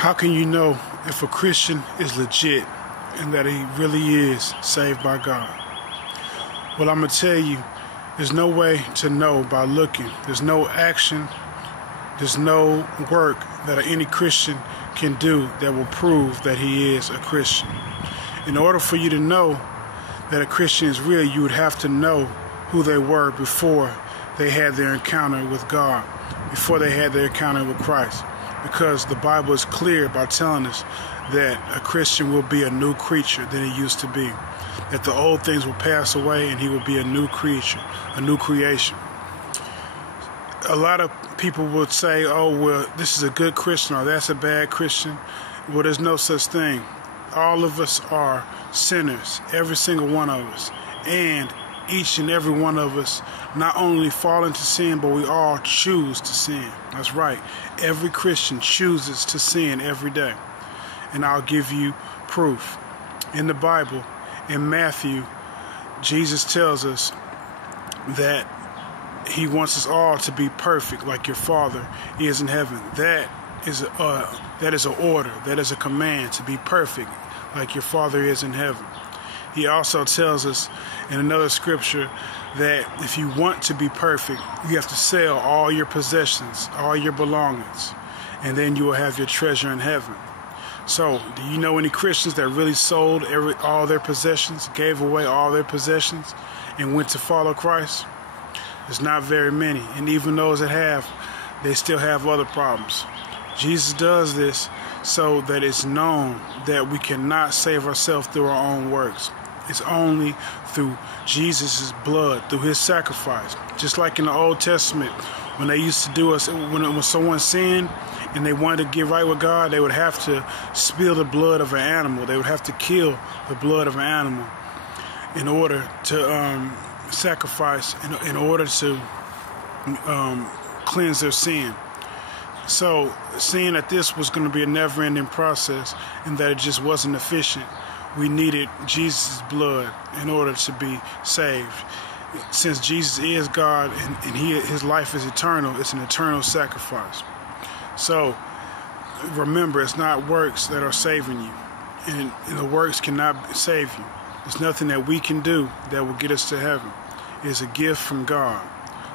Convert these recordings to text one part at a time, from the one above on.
How can you know if a Christian is legit and that he really is saved by God? Well, I'm going to tell you, there's no way to know by looking. There's no action, there's no work that any Christian can do that will prove that he is a Christian. In order for you to know that a Christian is real, you would have to know who they were before they had their encounter with God, before they had their encounter with Christ. Because the Bible is clear by telling us that a Christian will be a new creature than he used to be. That the old things will pass away and he will be a new creature, a new creation. A lot of people would say, oh, well, this is a good Christian or that's a bad Christian. Well, there's no such thing. All of us are sinners, every single one of us. And each and every one of us not only fall into sin, but we all choose to sin. That's right. Every Christian chooses to sin every day. And I'll give you proof. In the Bible, in Matthew, Jesus tells us that he wants us all to be perfect like your Father is in heaven. That is an order. That is a command to be perfect like your Father is in heaven. He also tells us in another scripture that if you want to be perfect, you have to sell all your possessions, all your belongings, and then you will have your treasure in heaven. So, do you know any Christians that really sold all their possessions, gave away all their possessions, and went to follow Christ? There's not very many. And even those that have, they still have other problems. Jesus does this so that it's known that we cannot save ourselves through our own works. It's only through Jesus' blood, through his sacrifice. Just like in the Old Testament, when they used to do us, when someone sinned and they wanted to get right with God, they would have to spill the blood of an animal. They would have to kill the blood of an animal in order to sacrifice, in order to cleanse their sin. So, seeing that this was going to be a never-ending process and that it just wasn't efficient, we needed Jesus' blood in order to be saved. Since Jesus is God and his life is eternal, it's an eternal sacrifice. So, remember, it's not works that are saving you. And the works cannot save you. There's nothing that we can do that will get us to heaven. It's a gift from God.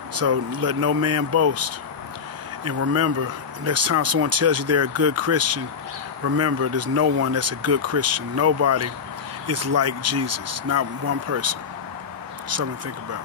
So, let no man boast. And remember, next time someone tells you they're a good Christian, remember, there's no one that's a good Christian. Nobody is like Jesus. Not one person. Something to think about.